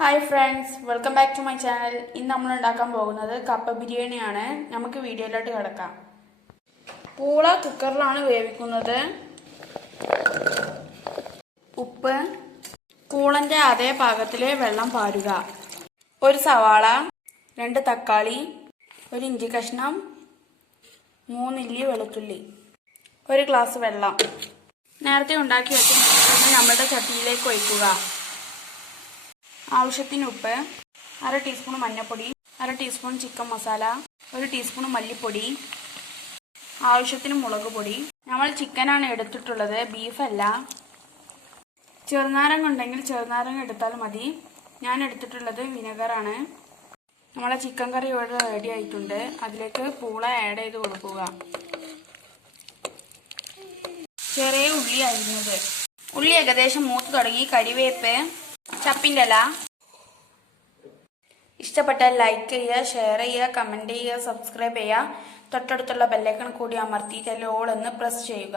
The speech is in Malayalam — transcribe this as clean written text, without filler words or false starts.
Hi friends, welcome back to my channel. ഇന്ന് നമ്മൾ ഉണ്ടാക്കാൻ പോകുന്നത് കപ്പ ബിരിയാണിയാണ്. നമുക്ക് വീഡിയോയിലോട്ട് കിടക്കാം. പൂള കുക്കറിലാണ് വേവിക്കുന്നത്. ഉപ്പ്, പൂളന്റെ അതേ പാകത്തിലെ വെള്ളം പാരുക. ഒരു സവാള, 2 തക്കാളി, 1 ഇഞ്ചി കഷ്ണം, 3 ഇല്ലി വെളുത്തുള്ളി, 1 ഗ്ലാസ് വെള്ളം. നേരത്തെ ഉണ്ടാക്കി വെച്ച മിശ്രിതം നമ്മുടെ ചട്ടിയിലേക്ക് ഒഴിക്കുക. ആവശ്യത്തിന് ഉപ്പ്, 1/2 ടീസ്പൂൺ മഞ്ഞൾപ്പൊടി, 1/2 ടീസ്പൂൺ ചിക്കൻ മസാല, 1 ടീസ്പൂൺ മല്ലിപ്പൊടി, ആവശ്യത്തിന് മുളക് പൊടി. നമ്മൾ ചിക്കനാണ് എടുത്തിട്ടുള്ളത്, ബീഫല്ല. ചെറുനാരങ്ങ ഉണ്ടെങ്കിൽ ചെറുനാരങ്ങ എടുത്താൽ മതി. ഞാൻ എടുത്തിട്ടുള്ളത് വിനെഗറാണ്. നമ്മളെ ചിക്കൻ കറി ഇവിടെ റെഡി ആയിട്ടുണ്ട്. അതിലേക്ക് പൂള ആഡ് ചെയ്ത് കൊടുക്കുക. ചെറിയ ഉള്ളി അരിഞ്ഞത്. ഉള്ളി ഏകദേശം മൂത്ത് തുടങ്ങി. കരിവേപ്പ്, ചപ്പിൻ്റെ ഇല. ഇഷ്ടപ്പെട്ടാൽ ലൈക്ക് ചെയ്യുക, ഷെയർ ചെയ്യുക, കമൻറ്റ് ചെയ്യുക, സബ്സ്ക്രൈബ് ചെയ്യുക. തൊട്ടടുത്തുള്ള ബെല്ലൈക്കൺ കൂടി അമർത്തി ഓൾ എന്ന് പ്രസ് ചെയ്യുക.